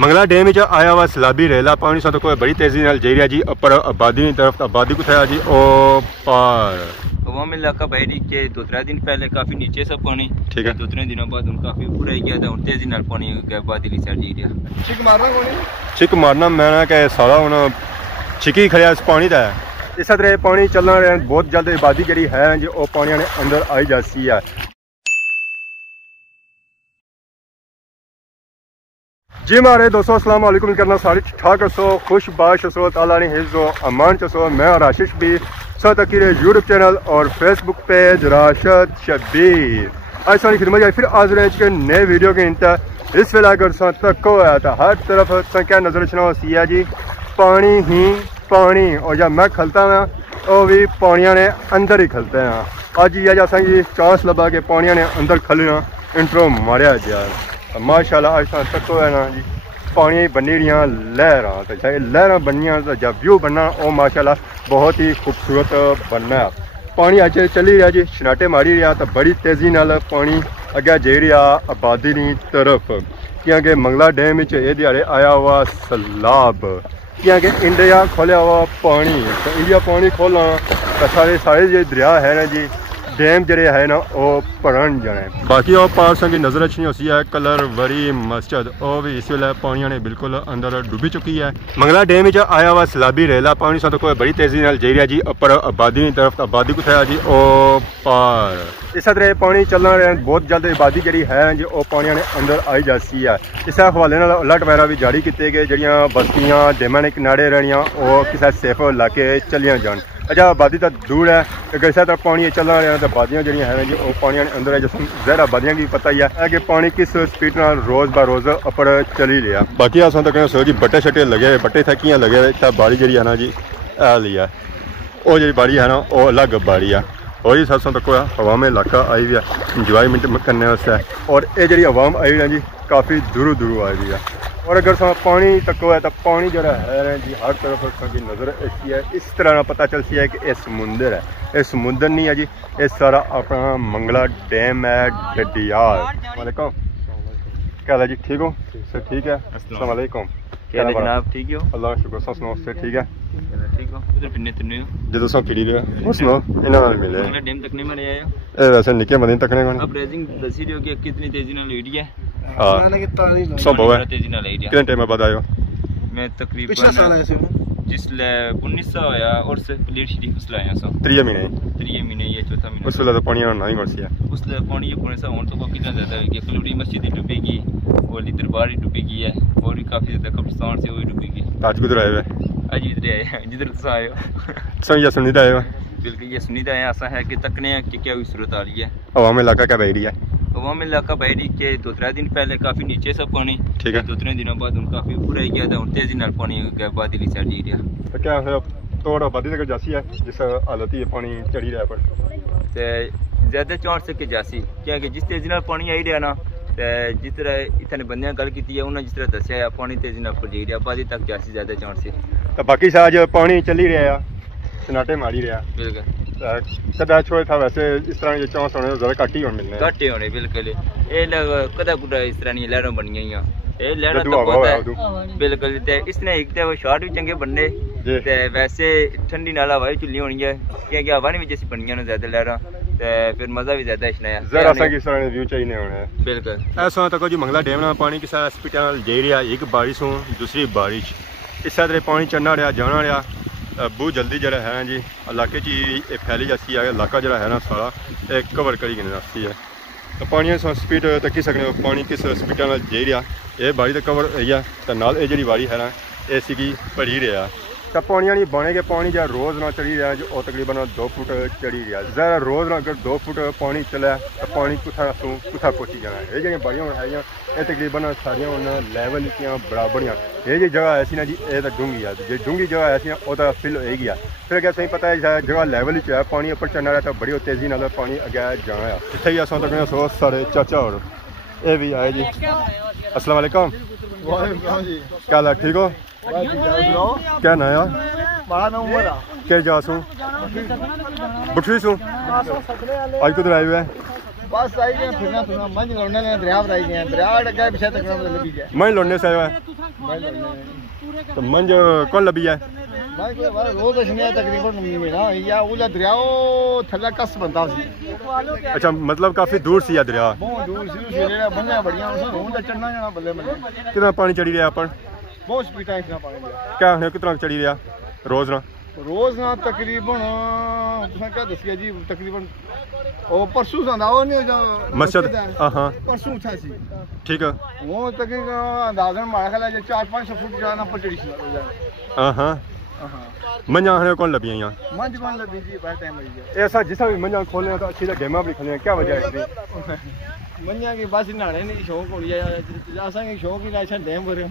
Mangla dam में आया हुआ सैलाबी रेला पानी साथ कोई बड़ी तेजी नाल जा रहा जी ऊपर आबादी की तरफ। आबादी कुछ है जी ओ पार अवाम इलाका बहरी के 2-3 दिन पहले काफी नीचे से पानी, ठीक है 2-3 दिनों बाद काफी ऊपर आई गया था। तेजी नाल पानी आबादी की साइड जी रहा। छिक मारना मैं क्या सारा हूँ छिकी खड़िया इस पानी का इस तरह पानी चलना रहा बहुत जल्द आबादी जी है जी वो पानी ने अंदर आई जाती है। जी मारे दोस्तों अस्सलाम वालेकुम करना सारी ठीक ठाक सो खुश बाश सो ताला ने हिफ्ज़ो अमान चसो। मैं राशिद भी सो तकीर यूट्यूब चैनल और फेसबुक पेज राशिद शबीर आज सारी खिदमत आई फिर आज रहे के नए वीडियो के इंटा इस वेला अगर तक आया था हर तरफ क्या नजर चना सिया जी पानी ही पानी और जब मैं खलता हूँ वो भी पानिया ने अंदर ही खलते हैं। अज यह असा चांस लभा के पानिया ने अंदर खलना इंट्रो मारिया यार माशाल्लाह आज तक है ना जी पानी बनी रही लहर तो चाहे लहर बनिया तो जब व्यू बनना वो माशाल्लाह बहुत ही खूबसूरत बनना है। पानी अच चली रहा जी छनाटे मारी रहा तो बड़ी तेजी नाल पानी अगे जा रहा आबादी की तरफ क्योंकि मंगला डैम में ये दिहाड़े आया हुआ सैलाब क्योंकि इंडिया खोलिया हुआ पानी तो इंडिया पानी खोलना तो सारे जो दरिया है ना जी डैम जरे है ना वो भरन जाने बाकी और पार संगी नजर अच्छी होती है कलर वरी मस्जिद और भी इस वे पानी ने बिल्कुल अंदर डूबी चुकी है। मंगला डैम में आया हुआ सैलाबी रेला पानी साथ कोई बड़ी तेजी नाल जा रहा जी ऊपर आबादी की तरफ। आबादी कुछ है जी ओ पार इस तरह पानी चलना रहा बहुत जल्द आबादी जी है जी वो पानी ने अंदर आई जाती है। इस हवाले अलर्ट वगैरह भी जारी किए गए जड़ियाँ बस्तियाँ डैमां के किनारे रहियाँ वो किसी सेफ इलाके चलिया जान। अच्छा आबादी तो दूर है अगर इस तरह पानी चलना रहा तो आबादियाँ जी है जी वो पानी ने अंदर है जिस जहर आबादियाँ की पता ही है कि पानी किस स्पीड न रोज़ ब रोज़ ऊपर चली रहा। बाकी अस तक सो जी बट्टे शट्टे लगे बट्टे थकियाँ लगे इतना बाड़ी जी है ना जी लिया वो जी बाड़ी है ना वो अलग बाड़ी है और सासों तक अवाम इलाका आई हुई है इंजॉयमेंट करने वास्ते और ये जी अवाम आई हुई है जी काफ़ी दूरों दूरों आई हुई है। और अगर पानी तक है तो पानी जो है जी हर तरफ की नज़र अच्छी है इस तरह पता चलती है कि यह समुंदर है। ये समुंदर नहीं है जी ये सारा अपना मंगला डैम है डडियाल। वालेकुम क्या हाल है जी ठीक हो सर ठीक है अस्सलाम वालेकुम क्या हाल है जनाब ठीक हो अल्लाह शुक्र सा सुनाओ सर ठीक है ठीक हो इधर पिन्ने तन्ने जो दोस्तों खिड़ी रहे हो सुनाओ इन्हां नाल मिले मंगला डैम तक नहीं मरे आए ए वैसे निके बंदे तकने कोन अब रेजिंग दसी रही हो कि कितनी तेजी नाल हुई है। हां सब है तेजी नाल आई है। कितने टाइम बाद आयो मैं तकरीबन पिछले साल आया सी जिसले 1900 होया और से प्लेट शरीफ उसले आया सो 3 महीने ये चौथा महीना उसले तो पानी ना ही मरसी है उसले पानी ये कोने सा होन तो कितना ज्यादा है कि कलोड़ी मस्जिद ही डूबेगी और इधर बाहर ही डूबेगी है और भी काफी ज्यादा कब्रिस्तान से वो डूबेगी। आज किधर आए हुए आज इधर आए जिधर तुम आए हो सही या सुनीता आए हो बिल्कुल ये सुनीता है ऐसा है कि तकने कि क्या हुई सूरत आ रही है। अवाम इलाका क्या बह रही है अवाम इलाका बहरी के 2-3 दिन पहले काफी नीचे से पानी, ठीक है 2-3 दिनों बाद काफी ऊपर आई गया था और तेजी नाल पानी आबादी की साइड जी रहा। तो क्या है तोड़ आबादी तक जासी है जिस हालत ही पानी चढ़ी रहा पर तो ज्यादा चांस से कि जासी क्योंकि जिस तेजी नाल पानी आई रहा ना तो जिस तरह इतने बंदे गल की है उन्होंने जिस तरह दसिया है पानी तेजी नाल ऊपर जी रहा आबादी तक जासी ज्यादा चांस है। तो बाकी साज पानी चली रहा सनाटे मारी रहा बिल्कुल कदा छोड़े था वैसे इस तरह चांस होने ज़्यादा घट ही मिलने घट ही होने बिल्कुल ये कदा कुदा इस तरह नहीं लहरों बनी हुई ये लहरों तो बहुत है बिल्कुल इसने एक तो शॉट भी चंगे बनने वैसे ठंडी नाल हवा चुली होनी है क्योंकि हवा नहीं जैसी बनिया ज्यादा लहरा फिर मजा भी ज्यादा इसने जरा सा किस तरह व्यू चाहिए होना है बिल्कुल ऐसा तक जी मंगला डैम पानी किस स्पीड जा रहा एक बारिश हो दूसरी बारिश इस तरह पानी चढ़ना रहा जाना रहा बहुत जल्दी जरा है जी इलाके फैली जाती है इलाका जरा है ना सारा कवर करी जाती है तो पानी स्पीड तकी सकने पानी किस स्पीड जा रहा ये बारी तो कवर है तो नाल ये जी बारी है ना ये सी भरी रहा तो पानी नहीं बनेगा पानी जहाँ रोज़ ना चढ़ी रहा जो वो तकरीबन 2 फुट चढ़ी रहा जरा रोज़ ना अगर 2 फुट पानी चला तो पानी कुथा पहुँची जाना ये जी बारियाँ है ये तकरीबन सारिया लैवल बराबर ये जी जगह ऐसी ना जी ये तो डूंगी है जो डूंगी जगह ऐसी ना वो तो फिल होएगी है फिर क्या सही पता है जगह लैवल है पानी ऊपर चढ़ना रहा तो बड़ी तेजी नाल पानी अगे जाना है इतने ही असों तक सो सारे चाचा और ये भी आए जी अस्सलाम वालेकुम क्या हाल है ठीक हो क्या नया क्या जासू बुठरी सू आज किधर आए हुए बस आई गए फिरना फिरना मंज लौटने ने दरिया पर आई गए दरिया लगा पीछे तक लगी गए मैं लौटने से आया है तो मंज कौन लभी है रोज तकरीबन दरिया थल्ला कस बनता सी। अच्छा मतलब काफी दूर सी दरिया बहुत दूर सी बंजा बढ़िया चढ़ना जाना बल्ले बल्ले। कितना पानी चढ़ी रहा अपन बहुत स्पीड है इतना पानी क्या है कितना चढ़ी रहा रोज ना तकरीबन क्या दसिया जी तकरीबन परसों मस्जिद परसों था सी ठीक है वो तकरीबन अंदाजन मारा ख्याल 400-500 फुट जाना पर चढ़ी सी। मंजा कौन लभी यहाँ मंज कौन लभी जी बहुत टाइम लगी ऐसा जिसा भी मंजा खोलने तो अच्छी गेमा भी खेलने क्या वजह है मंजा की बस नहाने नहीं शौक होनी है असा की शौक ही अच्छा डैम भरे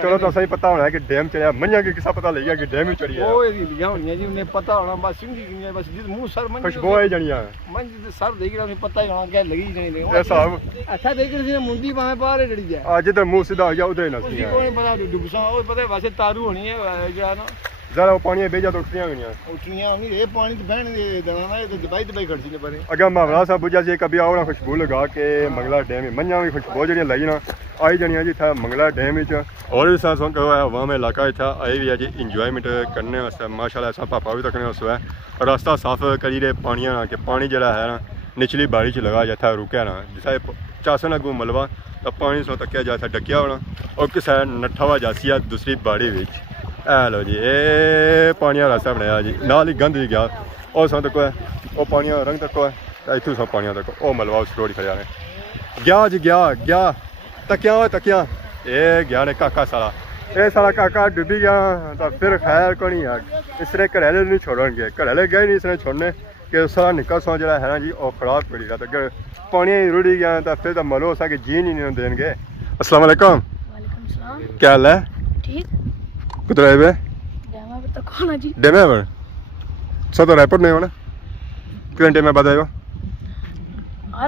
चलो तो सही पता होना है कि डैम चढ़िया मंजा की किसा पता लग गया कि डैम ही चढ़ी है वो लिया होनी है जी उन्हें पता होना बस सिंधी की बस जिस मुंह सर मंज खुशबू आई जानी है मंज सर देख रहा उन्हें पता ही होना क्या लगी जानी नहीं ऐसा अच्छा देख रहे थे मुंडी पाए पार चढ़ी है जिधर मुंह सीधा हो गया उधर ही नसनी है कोई पता डुबसा वो पता वैसे तारू होनी है जो ना जरा वो पानी बेजा तो उठनियां नहीं ये पानी तो बहन देना ना ये तो दबाई खर्ची ने परे अगर मावरा साहब बुझा जी कभी आओ ना खुशबू लगा के मंगला डैम में मंजा भी खुशबू जड़ी लाई ना आई जानी जी था मंगला डैम और भी साथ वहाँ में इलाका था आई भी है जी इंजॉयमेंट करने वास्ते माशाल्लाह ऐसा पापा भी तकने वास्ते है रास्ता साफ करी रहे पानी ना कि पानी जरा है ना निचली बाड़ी च लगा जाता रुके ना जिसा चासन अगू मलबा तो पानी सो तकिया जाता डकिया होना और किसा नट्ठा हुआ जासी है दूसरी बाड़ी विच लो जी ये पानी रास्ता बनाया जी नाल ही गंद भी गया और सो तको है वो पानी रंग तको है इतों सो पानी तको वो मलबा उस रोड खड़े गया जी गया तकिया ये गया ने काका सारा ये सारा काका डूबी गया तो फिर खैर को नहीं यार इसने घरेलू नहीं छोड़ेंगे घरेलू गए नहीं इसने छोड़ने कि सारा निक्का सो जो है ना जी वो खराब पड़ी रहा तो पानी रुड़ी गया तो फिर तो मलो सा जीन ही नहीं देंगे। अस्सलाम वालेकुम क्या हाल है ठीक किधर आए बे डेमे पर सो तो रायपुर नहीं होना कितने घंटे में बाद आएगा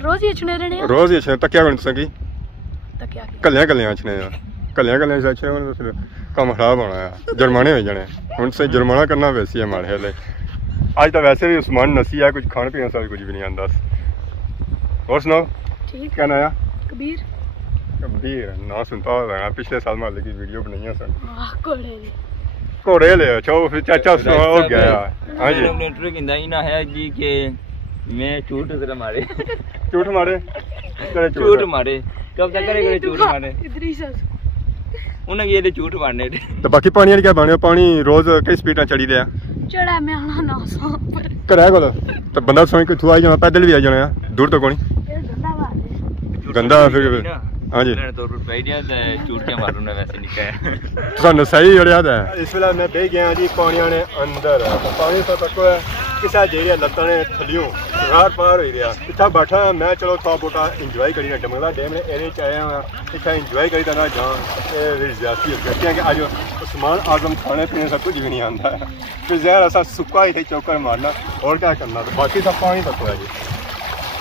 रोज ही छने रहने रोज ही छने तकिया कौन सकी कलियां छने यार कलियां छने काम खराब होना है जुर्माने हो जाने उनसे जुर्माना करना वैसी है हमारे लिए आज तो वैसे भी उस्मान नसी है कुछ खाने पीने से कुछ भी नहीं आंदा और सुनाओ ठीक क्या नाम है कबीर ना सुनता होगा पिछले साल माले की वीडियो बनाई है सर घोड़े ले अच्छा फिर चाचा सुना हो गया हां जी इंटरव्यू किंदा ही ना है जी कि मैं झूठ जरा मारे झूठ मारे कब तक करे झूठ मारे उन्हें ये झूठ मारने तो बाकी पानी क्या बने पानी रोज कई स्पीड चढ़ी रहा चढ़ा मैं आना ना सो पर करे कोल तो बंदा सोई कि तू आई जाना पैदल भी आ जाना दूर तो कोनी गंदा फिर हाँ जी झूठ के मारू ना वैसे निका है सानू सही जड़िया था इस वेला मैं बह गया जी पानी ने अंदर पानी तो तक है किसा जेरिया लत्ता ने थलियों रार पार हो गया इतना बैठा मैं चलो थोड़ा बोटा इंजॉय करी डमला डैम ने एरिया च आया इतना इंजॉय करी ना जान ज्यादा हो गया कि आज उस्मान आजम खाने पीने से कुछ भी नहीं आता है फिर जहर ऐसा सुक्का ही थे चौकर मारना और क्या करना तो बाकी सब पानी तक है जी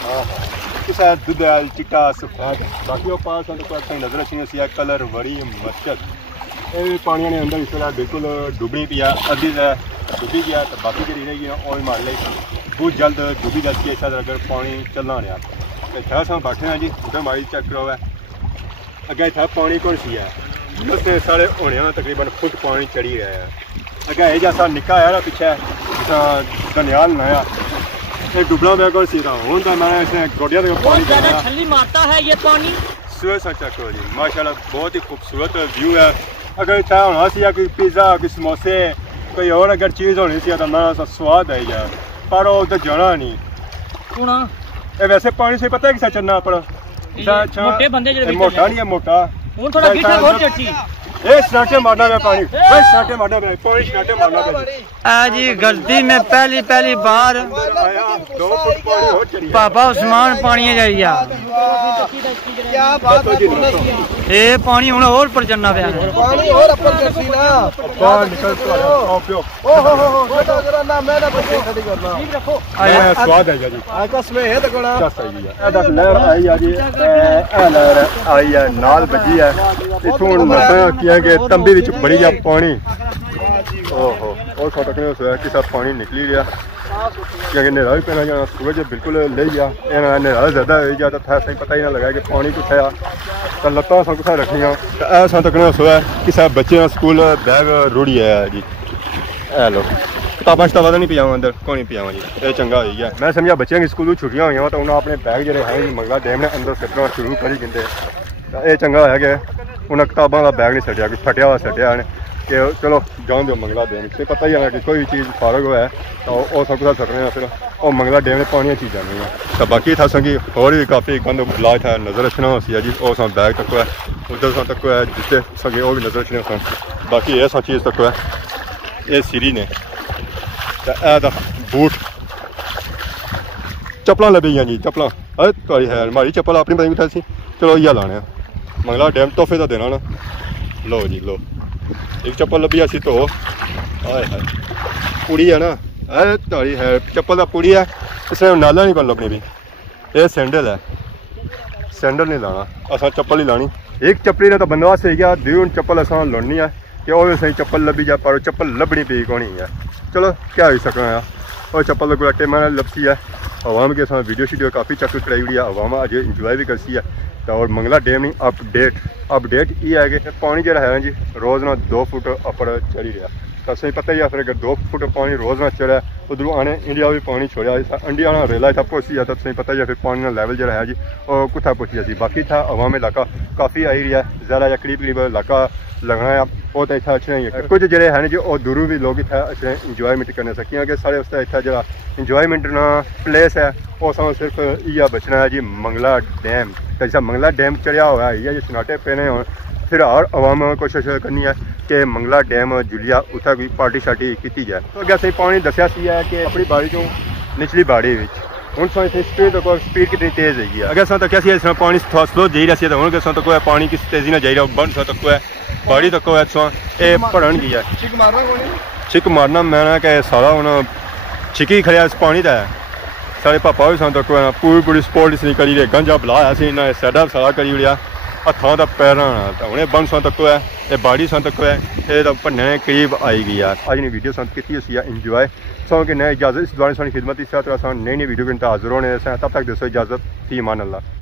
हाँ किसा दूध चिट्टा सफेद बाकी वो पास नजर अच्छी सी कलर बड़ी मस्जिद ये पानी ने अंदर इस तरह बिल्कुल डूबनी पिया अद्धी डूबी गया तो बाकी जी रही है और मार ली बहुत जल्द डूबी जाती है शायद अगर पानी चलना नहीं आता इतना सब बैठे हैं जी उधर मारी चेक करो है अगे इतना पानी कौन सी है उसने सारे होने तकरीबन फुट पानी चढ़ी रहा है अगे ये जैसा निक्का है ना पीछे दनियाल नया ये डुबना मैं कौन सी रहा हूँ तो मैंने इसने गोडिया में पानी ठंडी मारता है ये पानी सुबह सा चेक करो जी माशाल्लाह बहुत ही खूबसूरत व्यू है अगर इतना होना सी कोई पिज़्ज़ा कोई समोसे कोई और अगर चीज़ होनी सी तो मेरा सा स्वाद आई जाए पर वो उधर जाना नहीं ये वैसे पानी से पता है कि चलना पर मोटे बंदे मोटा नहीं है मोटा थोड़ा गिट्ठा बहुत चढ़ती ए स्नाटे मारना है पानी स्नाटे मारना है पानी स्नाटे मारना है जी गलती में पहली बार 2 फुट पानी हो चढ़ी पापा उस्मान पानी जाइया क्या बात है ये पानी हुन और पर चढ़ना पिया पानी और ऊपर चढ़सी ना बाहर निकल तो आओ पियो ओ हो जरा ना मैं ना बच्चे खड़ी करना ठीक रखो आया स्वाद है जी आकाश में है तो कोना दस आई है ए 10 लहर आई है जी ए लहर आई है नाल बजी है इथों नसा किया कि तंबी विच बड़ी जा पानी ओहो और सा तक सोया कि सब पानी निकली गया क्योंकि नेरा भी पैना जाना सूरज बिल्कुल ले गया नेरा ज़्यादा हो गया तो था सही पता ही ना लगा कि पानी कुछ है तो लत्ता सब कुछ रखनिया ऐसा तक सोया कि सब बच्चे स्कूल बैग रुड़ी है जी लो किताबा शताबा तो नहीं पियावा अंदर कौन नहीं पियावा जी ये चंगा हो गया मैं समझा बच्चों की स्कूल छुट्टियां हुई तो उन्होंने अपने बैग जो है मंगला डैम ने अंदर सटना शुरू करी दिंदे ये चंगा है कि उन्हें किताबों का बैग नहीं सटिया कि फटिया हुआ सटिया ने कि चलो जान दो मंगला डैम से पता ही है कि कोई भी चीज़ फारग हुआ है तो वह सब कुछ सटने फिर और मंगला डैम ने पानी चीज़ा नहीं है तो बाकी था संगी होर भी काफ़ी गंद इलाज था नज़र रखना हो सी जी और बैग तक है उधर सा तक है जिससे संगे और भी नज़र रखने सन बाकी ये सा चीज़ तक है ये सीरी ने बूट चप्पल लभी जी चप्पल थोड़ी है हमारी चप्पल अपनी पता नहीं सी चलो इया लाने मंगला डैम तोहफे का देना ना लो जी लो एक चप्पल लभी असी तो हाय हाय पूड़ी है ना थोड़ी है चप्पल का पूड़ी है इसमें नाला नहीं पन लभनी भी ये सैंडल है सैंडल नहीं लाना असा चप्पल ही लानी एक चप्पली ने तो बंदोबस्त हो गया दून चप्पल असा लानी है कि वो सही चप्पल लभी जा पर चप्पल लभनी पी कौन है चलो क्या हो सकना है और चप्पल को टेमा लपसी है अवाम के साथ वीडियो शीडियो काफ़ी चक्कर कराई हुई है अवाम अज इंजॉय भी करती है तो और मंगला डैम नहीं अपडेट ये है कि पानी जो है जी रोज़ ना 2 फुट अपर चढ़ी रहा तो सही पता ही है फिर अगर 2 फुट पानी रोज़ ना चढ़ा उधरों आने इंडिया भी पानी छोड़ा इंडिया ना रेला था पहुँची है तो सही पता ही है फिर पानी का लैवल जो है जी और कुत्था पहुँची जी बाकी था अवाम इलाका काफ़ी आई रहा है ज़्यादा या करीब इलाका लगना है वो तो इतना अच्छे नहीं है कुछ जो है जी और दूरों भी लोग इतना अच्छे इंजॉयमेंट करने सकें क्योंकि साढ़े उसका इतना जो इंजॉयमेंट ना प्लेस है वो सब सिर्फ इया बचना है जी मंगला डैम तो जैसा मंगला डैम चढ़िया हुआ है ये जो सनाटे पेने हो फिर और अवाम कोशिश करनी है कि मंगला डैम जुलिया उत्थे कोई पार्टी शार्टी की जाए तो अगर सही पानी दसिया है कि अपनी बाड़ी चो निचली बाड़ी हूँ स्पीड कितनी तेज़ है अगर सो तक इस पानी स्लो जाई रहा तो हूँ सो तक पानी किस तेज़ी ना जाई रहा बन सो तक है बाड़ी तक ये भरन गई है छिक मारना मैं कि सारा हूँ छिकी खड़िया पानी का है साढ़े पापा भी सन तक पूरी स्पोर्ट इसलिए करी रहे गंजा बुलाया इन्हें सैडा सारा करी उड़िया हथों का पैर हूँ बन सन तक है ये बाड़ी सन तक है ये तो भन्ने करीब आई गई है अज ने वीडियो सन की इंजॉय सो कि नए इजाज़त इस दौरान सारी खिदमत इस तरह नई वीडियो के हाजिर होने तब तक दोस्तों इजाज़त फी मान अल्लाह।